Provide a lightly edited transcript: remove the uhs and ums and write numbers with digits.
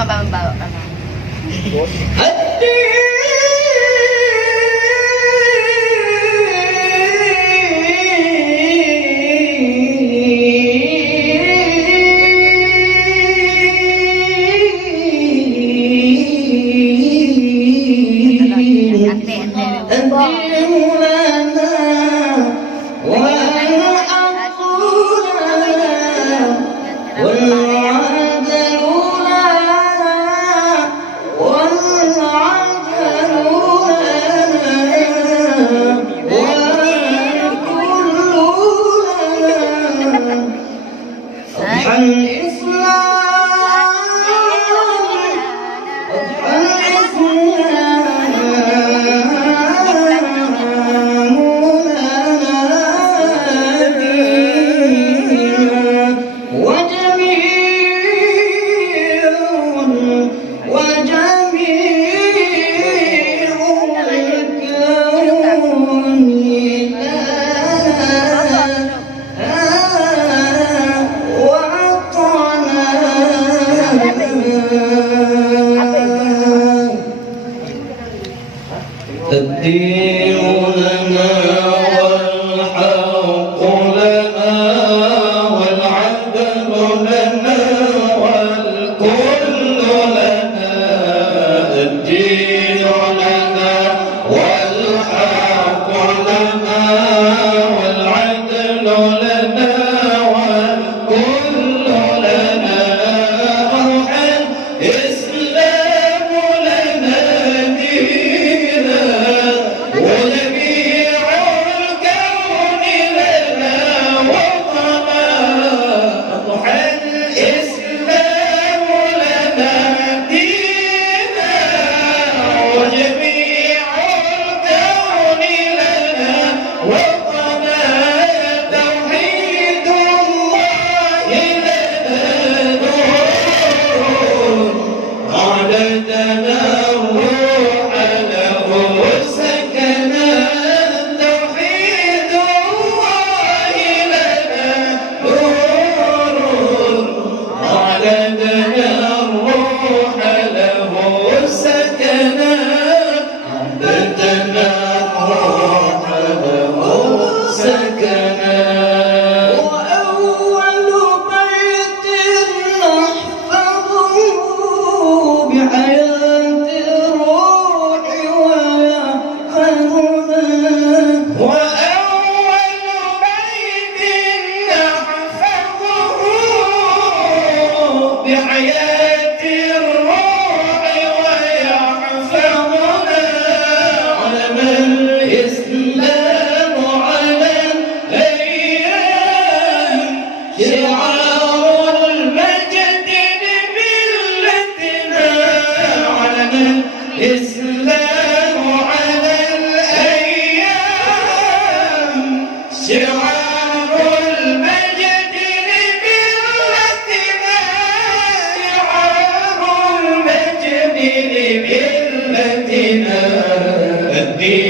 mababaw ka na. الدين لنا والحق لنا والعدل لنا والكل لنا. الدين لنا والحق لنا والعدل لنا والكل لنا. روح الإسلام لنا دينا وجميع الكون لنا وطنا. روح الإسلام لنا دينا وجميع الكون لنا وطنا. توحيد الله لنا نور أعددنا الروح له سكنا. توحيد الله لنا نور أعددنا الروح له سكنا. أعددنا الروح له سكنا. وأول بيت نحفظه بحياة الروح ويحفظنا. وأول بيت نحفظه بحياة الروح ويحفظنا. علم الإسلام على الأيام شعار المجد لملتنا. علم الإسلام على الأيام شعار المجد لملتنا. شعار المجد لملتنا. الدين